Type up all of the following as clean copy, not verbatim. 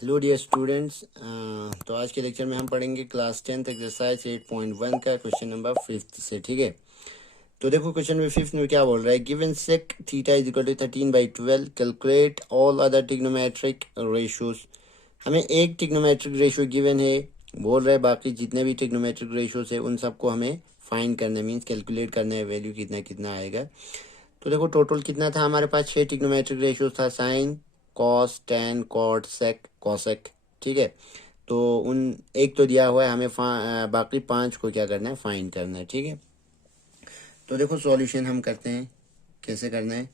Hello dear students. तो आज के लेक्चर में हम पढ़ेंगे क्लास 10th एक्सरसाइज 8.1 का क्वेश्चन नंबर 5 से। ठीक है, तो देखो क्वेश्चन में 5 में क्या बोल रहा है। Given sec theta is equal to 13/12, calculate all other trigonometric ratios. हमें एक ट्रिग्नोमेट्रिक रेशियो गिवन है, बोल रहा है बाकी जितने भी ट्रिग्नोमेट्रिक रेशियोज है उन सबको हमें फाइंड करना, मीन्स कैलकुलेट करना है, वैल्यू कितना कितना आएगा। तो देखो टोटल कितना था हमारे पास, 6 ट्रिग्नोमेट्रिक रेशियोज था, साइन, कॉस, टेन, कॉट, सेक, कॉसेक। ठीक है, तो उन एक तो दिया हुआ है हमें, बाकी 5 को क्या करना है, फाइंड करना है। ठीक है, तो देखो सॉल्यूशन हम करते हैं, कैसे करना है।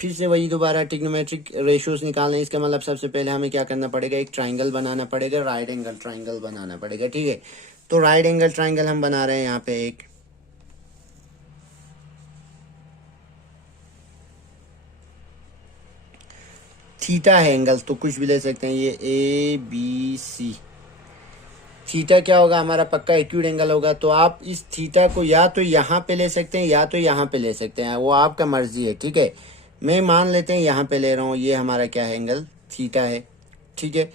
फिर से वही दोबारा ट्रिग्नोमेट्रिक रेशियोज निकालना है। इसका मतलब सबसे पहले हमें क्या करना पड़ेगा, एक ट्राइंगल बनाना पड़ेगा, राइट एंगल ट्राइंगल बनाना पड़ेगा। ठीक है, तो राइट एंगल ट्राइंगल हम बना रहे हैं यहाँ पे। एक थीटा है एंगल, तो कुछ भी ले सकते हैं, ये ABC। थीटा क्या होगा हमारा, पक्का एक्यूट एंगल होगा। तो आप इस थीटा को या तो यहाँ पे ले सकते हैं या तो यहाँ पे ले सकते हैं, वो आपका मर्जी है। ठीक है, मैं मान लेते हैं यहाँ पे ले रहा हूँ, ये हमारा क्या है, एंगल थीटा है। ठीक है,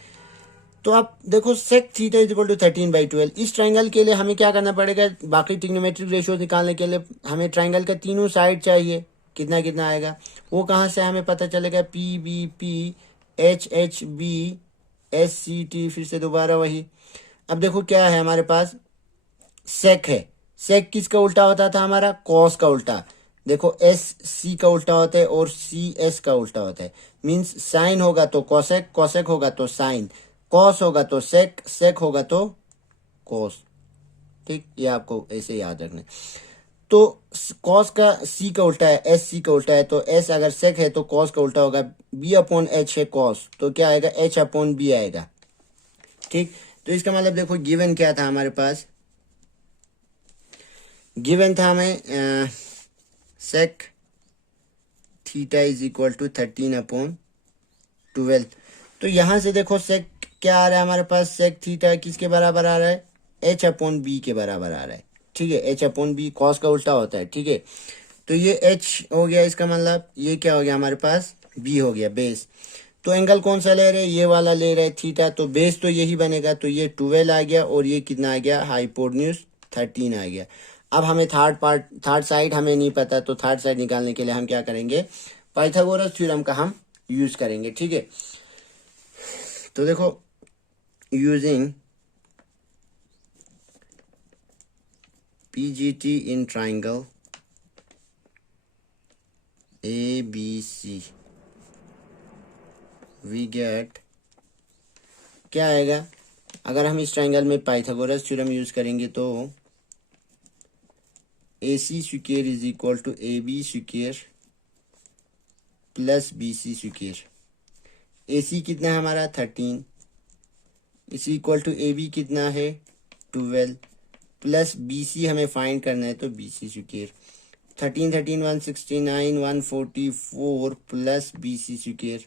तो आप देखो sec theta is equal to 13/12। इस ट्राइंगल के लिए हमें क्या करना पड़ेगा, बाकी ट्रिग्नोमेट्रिक रेशियो निकालने के लिए हमें ट्राइंगल का तीनों साइड चाहिए। कितना कितना आएगा वो कहाँ से हमें पता चलेगा, PBP, HHB, SCT, फिर से दोबारा वही। अब देखो क्या है हमारे पास, सेक है। सेक किसका उल्टा होता था हमारा, कॉस का उल्टा। देखो SC का उल्टा होता है और CS का उल्टा होता है। मींस साइन होगा तो कॉसेक, कॉसेक होगा तो साइन, कॉस होगा तो सेक, सेक होगा तो कॉस। ठीक, ये आपको ऐसे याद रखना है। तो कॉस का C का उल्टा है, SC का उल्टा है, तो S अगर सेक है तो कॉस का उल्टा होगा, B/H है कॉस, तो क्या आएगा, H/B आएगा। ठीक, तो इसका मतलब देखो गिवन क्या था हमारे पास, गिवन था हमें sec theta is equal to 13/12। तो यहां से देखो सेक क्या आ रहा है हमारे पास, सेक थीटा किसके बराबर आ रहा है, H/B के बराबर आ रहा है। ठीक है, H/B कॉस का उल्टा होता है। ठीक है, तो ये H हो गया, इसका मतलब ये क्या हो गया हमारे पास, B हो गया, बेस। तो एंगल कौन सा ले रहे हैं, ये वाला ले रहे हैं थीटा, तो बेस तो यही बनेगा, तो ये 12 आ गया और ये कितना आ गया, हाइपोटेन्यूज 13 आ गया। अब हमें थर्ड साइड हमें नहीं पता, तो थर्ड साइड निकालने के लिए हम क्या करेंगे, पाइथागोरस थ्योरम का हम यूज करेंगे। ठीक है, तो देखो using PGT in triangle ABC we get, क्या आएगा, अगर हम इस ट्राइंगल में पाइथागोरस थ्योरम यूज करेंगे तो AC square is equal to AB square plus BC square. AC कितना है हमारा 13, इस इक्वल टू AB कितना है 12, प्लस BC हमें फाइंड करना है, तो BC square. 13 13 169 144 plus BC square.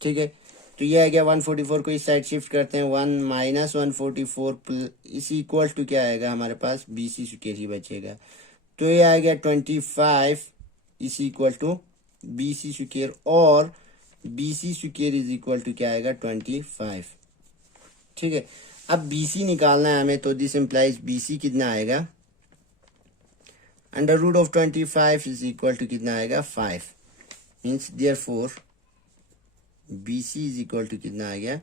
ठीक है, तो ये आ गया 144 को इस साइड शिफ्ट करते हैं, 1 माइनस 144 इस इक्वल टू क्या आएगा हमारे पास, BC स्क्वायर ही बचेगा। तो ये आ गया 25 is equal to BC square, और BC square is equal to क्या आएगा 25। ठीक है, अब BC निकालना है हमें, तो दिस इंप्लाइज BC कितना आएगा, under root of 25 is equal to कितना आएगा 5। Means therefore BC is equal to कितना आ गया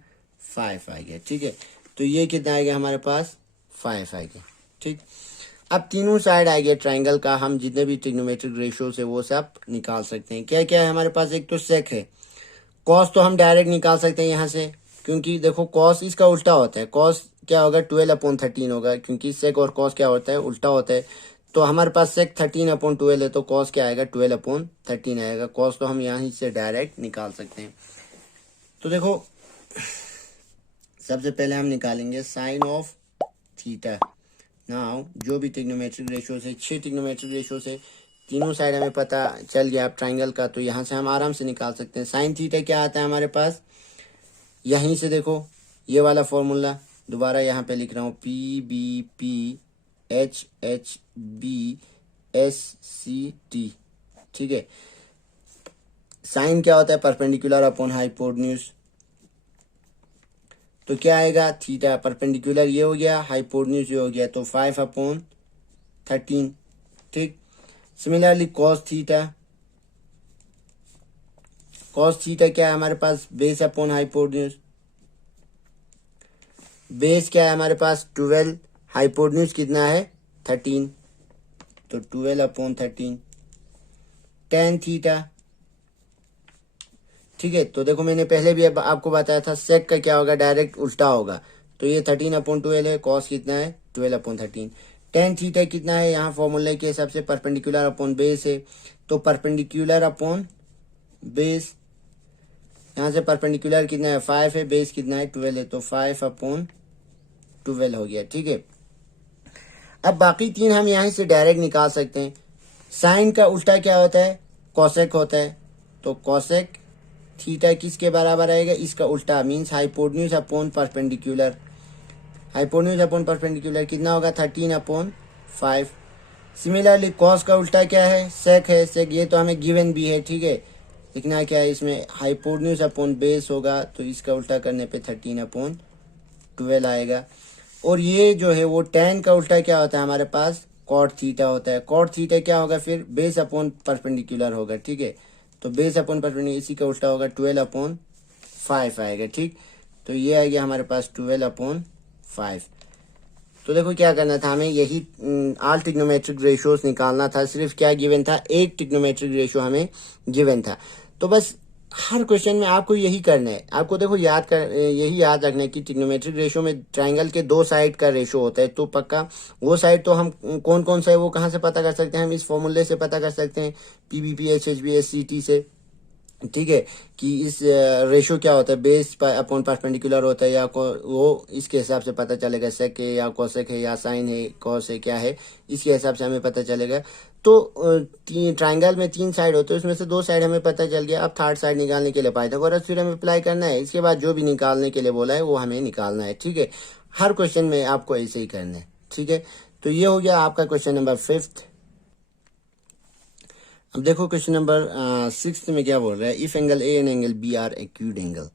5 आ गया। ठीक है, तो ये कितना आ गया हमारे पास 5 आ गया। ठीक, अब तीनों साइड आ गया ट्राइंगल का, हम जितने भी ट्रिग्नोमेट्रिक रेशियोज है वो सब निकाल सकते हैं। क्या क्या है हमारे पास, एक तो सेक है, कॉस तो हम डायरेक्ट निकाल सकते हैं यहाँ से, क्योंकि देखो कॉस इसका उल्टा होता है, कॉस क्या होगा 12/13 होगा, क्योंकि सेक और कॉस क्या होता है, उल्टा होता है। तो हमारे पास सेक 13/12 है, तो कॉस क्या आएगा 12/13 आएगा। कॉस तो हम यहाँ से डायरेक्ट निकाल सकते हैं। तो देखो सबसे पहले हम निकालेंगे साइन ऑफ थीटा। नाउ जो भी ट्रिग्नोमेट्रिक रेशियो है, 6 ट्रिग्नोमेट्रिक रेशियो है, तीनों साइड हमें पता चल गया अब ट्राइंगल का, तो यहाँ से हम आराम से निकाल सकते हैं। साइन थीटा क्या आता है हमारे पास, यहीं से देखो ये वाला फॉर्मूला दोबारा यहाँ पे लिख रहा हूँ, PBP HHB SCT। ठीक है, साइन क्या होता है, परपेंडिकुलर अपॉन हाइपोटेन्यूज, तो क्या आएगा, थीटा परपेंडिकुलर ये हो गया, हाइपोटेन्यूज ये हो गया, तो 5/13। ठीक। सिमिलरली कॉस थीटा क्या है हमारे पास, बेस अपॉन हाइपोटेन्यूज। बेस क्या है हमारे पास 12, हाइपोटेन्यूज कितना है 13, तो 12/13 tan थीटा। ठीक है, तो देखो मैंने पहले भी आपको बताया था सेक का क्या होगा, डायरेक्ट उल्टा होगा। तो ये 13/12 है, कॉस कितना है 12/13। tan थीटा कितना है, यहाँ फॉर्मूला के हिसाब से परपेंडिकुलर अपॉन बेस है, तो परपेंडिकुलर अपॉन बेस, यहाँ से परपेंडिकुलर कितना है 5 है, बेस कितना है 12 है, तो 5/12 हो गया। ठीक है, अब बाकी तीन हम यहाँ से डायरेक्ट निकाल सकते हैं। साइन का उल्टा क्या होता है, कॉसेक होता है, तो कॉसेक थीटा किसके बराबर आएगा, इसका उल्टा, means hypotenuse upon perpendicular. Hypotenuse upon perpendicular कितना होगा 13/5। सिमिलरली कॉस का उल्टा क्या है, सेक है। सेक ये तो हमें गिवन भी है। ठीक है, लिखना क्या है इसमें, हाइपोटेन्यूज अपॉन बेस होगा, तो इसका उल्टा करने पे 13/12 आएगा। और ये जो है वो tan का उल्टा क्या होता है हमारे पास, कॉट थीटा होता है। कॉट थीटा क्या होगा फिर, बेस अपॉन परपेंडिकुलर होगा। ठीक है, तो बेस अपॉन परपेंडिकुलर इसी का उल्टा होगा 12/5 आएगा। ठीक, तो ये आ गया हमारे पास 12/5। तो देखो क्या करना था हमें, यही ऑल ट्रिग्नोमेट्रिक रेशियोज निकालना था। सिर्फ क्या गिवन था, एक ट्रिग्नोमेट्रिक रेशियो हमें गिवन था। तो बस हर क्वेश्चन में आपको यही करना है। आपको देखो यही याद रखना है कि ट्रिग्नोमेट्रिक रेशियो में ट्राइंगल के दो साइड का रेशियो होता है। तो पक्का वो साइड तो हम कौन कौन सा है वो कहाँ से पता कर सकते हैं, हम इस फॉर्मूले से पता कर सकते हैं, PBPH HBS CT से। ठीक है, कि इस रेशियो क्या होता है, बेस अपॉन परपेंडिकुलर होता है, या वो इसके हिसाब से पता चलेगा, सेक है या कोसेक है या साइन है, कॉस है, क्या है, इसके हिसाब से हमें पता चलेगा। तो ट्राइंगल में 3 साइड होते हैं, उसमें से 2 साइड हमें पता चल गया। अब थर्ड साइड निकालने के लिए पाइथागोरस थ्योरम अप्लाई करना है। इसके बाद जो भी निकालने के लिए बोला है वो हमें निकालना है। ठीक है, हर क्वेश्चन में आपको ऐसे ही करना है। ठीक है, तो ये हो गया आपका क्वेश्चन नंबर 5। अब देखो क्वेश्चन नंबर 6 में क्या बोल रहा है, if angle A and angle B are acute angle.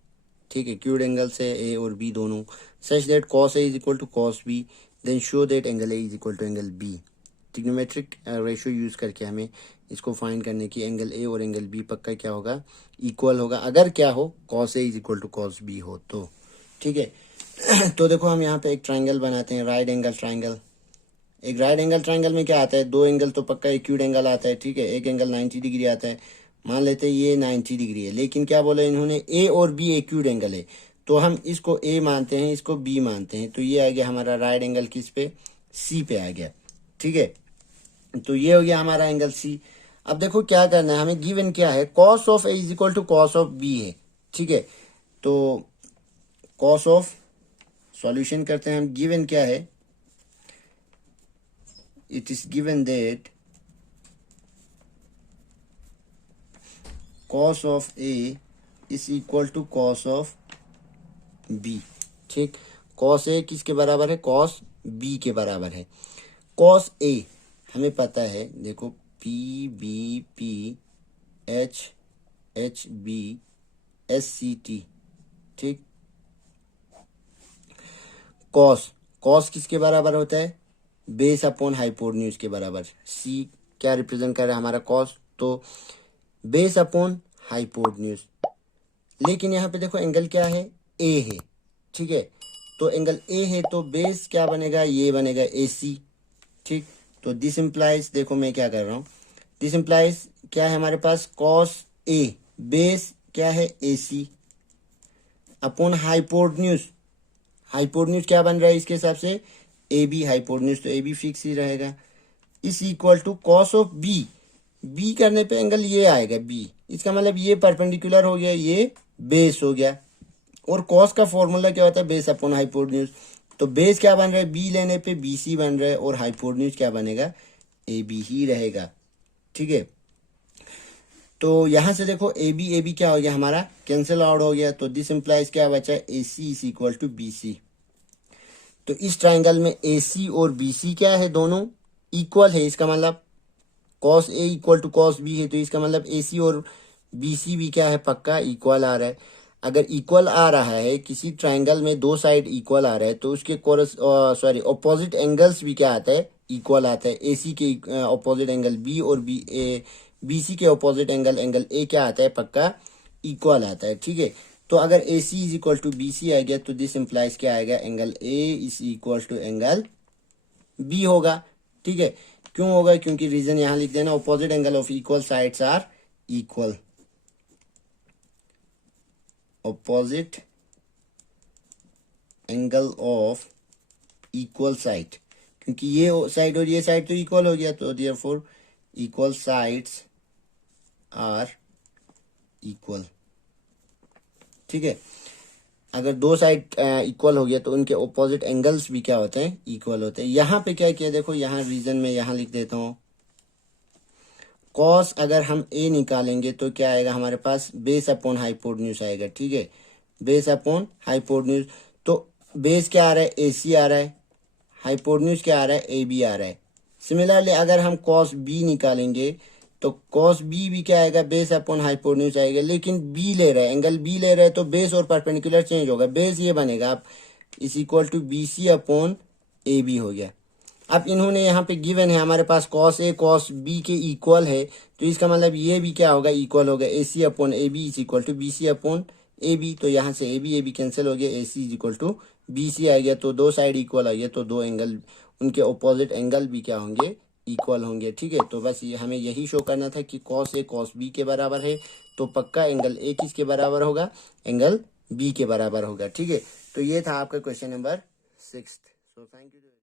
ठीक है, एक्यूड एंगल से ए और बी दोनों, such that cos A is equal to cos B, then show that angle A is equal to angle B. Trigonometric ratio use करके हमें इसको find करने की, एंगल ए और एंगल बी पक्का क्या होगा, इक्वल होगा, अगर क्या हो cos A is equal to cos B हो तो। ठीक है, तो देखो हम यहाँ पे एक ट्राइंगल बनाते हैं, राइट एंगल ट्राइंगल। एक राइट एंगल ट्राइंगल में क्या आता है, 2 एंगल तो पक्का एक्यूट एंगल आता है। ठीक है, एक एंगल 90 डिग्री आता है, मान लेते हैं ये 90 डिग्री है, लेकिन क्या बोला इन्होंने, ए और बी एक्यूट एंगल है, तो हम इसको ए मानते हैं, इसको बी मानते हैं, तो ये आ गया हमारा राइट एंगल किस पे, सी पे आ गया। ठीक है, तो ये हो गया हमारा एंगल सी। अब देखो क्या करना है हमें, गिवन क्या है, cos of A is equal to cos of B है। ठीक है, तो कॉस ऑफ, सॉल्यूशन करते हैं हम, गिवन क्या है, it is given that cos of A is equal to cos of B। ठीक, cos A किसके बराबर है, cos B के बराबर है। cos A हमें पता है, देखो PBP HHB SCT। ठीक, cos किसके बराबर होता है, बेस अपॉन हाइपोटेन्यूज के बराबर। सी क्या रिप्रेजेंट कर रहा है हमारा कॉस, तो बेस अपॉन हाइपोटेन्यूज। लेकिन यहाँ पे देखो एंगल क्या है, ए है। ठीक है, तो एंगल ए है तो बेस क्या बनेगा, ये बनेगा AC। ठीक, तो दिस इम्प्लाइज, देखो मैं क्या कर रहा हूँ, दिस इम्प्लाइज क्या है हमारे पास, कॉस ए, बेस क्या है AC अपॉन हाइपोटेन्यूज। हाइपोटेन्यूज क्या बन रहा है इसके हिसाब से, AB हाइपोटेन्यूज, तो AB फिक्स ही रहेगा, is equal to cos of B. B करने पे एंगल ये आएगा बी, इसका मतलब ये परपेंडिकुलर हो गया, ये बेस हो गया। और कॉस का फॉर्मूला क्या होता है, बेस अपॉन हाइपोटेन्यूज, तो बेस क्या बन रहा है, बी लेने पे BC बन रहा है, और हाइपोटेन्यूज क्या बनेगा, AB ही रहेगा। ठीक है, तो यहां से देखो AB क्या हो गया हमारा, कैंसिल आउट हो गया, तो दिस इंप्लाइज क्या बचा, AC is equal to BC। तो इस ट्राइंगल में AC और BC क्या है, दोनों इक्वल है, इसका मतलब cos A equal to cos B है, तो इसका मतलब AC और BC भी क्या है, पक्का इक्वल आ रहा है। अगर इक्वल आ रहा है, किसी ट्राइंगल में दो साइड इक्वल आ रहा है, तो उसके ऑपोजिट एंगल्स भी क्या आता है, इक्वल आता है। एसी के ऑपोजिट एंगल बी और बीसी के ऑपोजिट एंगल ए क्या आता है, पक्का इक्वल आता है। ठीक है, तो अगर A C is equal to B C आ गया तो दिस इंप्लाइज क्या आएगा, angle A is equal to angle B होगा। ठीक है, क्यों होगा, क्योंकि रीजन यहां लिख देना, opposite angle of equal sides are equal. Opposite angle of equal side, क्योंकि ये साइड और ये साइड तो इक्वल हो गया, तो therefore equal sides are equal. ठीक है, अगर दो साइड इक्वल हो गया तो उनके ऑपोजिट एंगल्स भी क्या होते हैं, इक्वल होते हैं। यहां पे क्या किया, देखो यहां रीजन में यहां लिख देता हूं, कॉस अगर हम ए निकालेंगे तो क्या आएगा हमारे पास, बेस अपॉन हाइपोटेन्यूज आएगा। ठीक है, बेस अपॉन हाइपोटेन्यूज, तो बेस क्या आ रहा है, ए सी आ रहा है, हाइपोटेन्यूज क्या आ रहा है, ए बी आ रहा है। सिमिलरली अगर हम कॉस बी निकालेंगे तो कॉस बी भी क्या आएगा, बेस अपॉन हाइपोटेन्यूज आएगा, लेकिन बी ले रहा है, एंगल बी ले रहा है, तो बेस और परपेंडिकुलर चेंज होगा, बेस ये बनेगा आप is equal to B C upon A B हो गया। अब इन्होंने यहाँ पे गिवन है हमारे पास कॉस ए कॉस बी के इक्वल है, तो इसका मतलब ये भी क्या होगा, इक्वल होगा, A C upon A B is equal to B C upon A B. तो यहाँ से ए बी कैंसिल हो गया, A C is equal to B C आ गया, तो दो साइड इक्वल आ गया, तो दो एंगल उनके ऑपोजिट एंगल भी क्या होंगे, इक्वल होंगे। ठीक है, तो बस ये हमें यही शो करना था कि कॉस ए कॉस बी के बराबर है, तो पक्का एंगल ए किसके बराबर होगा, एंगल बी के बराबर होगा। ठीक है, तो ये था आपका question number 6। So thank you.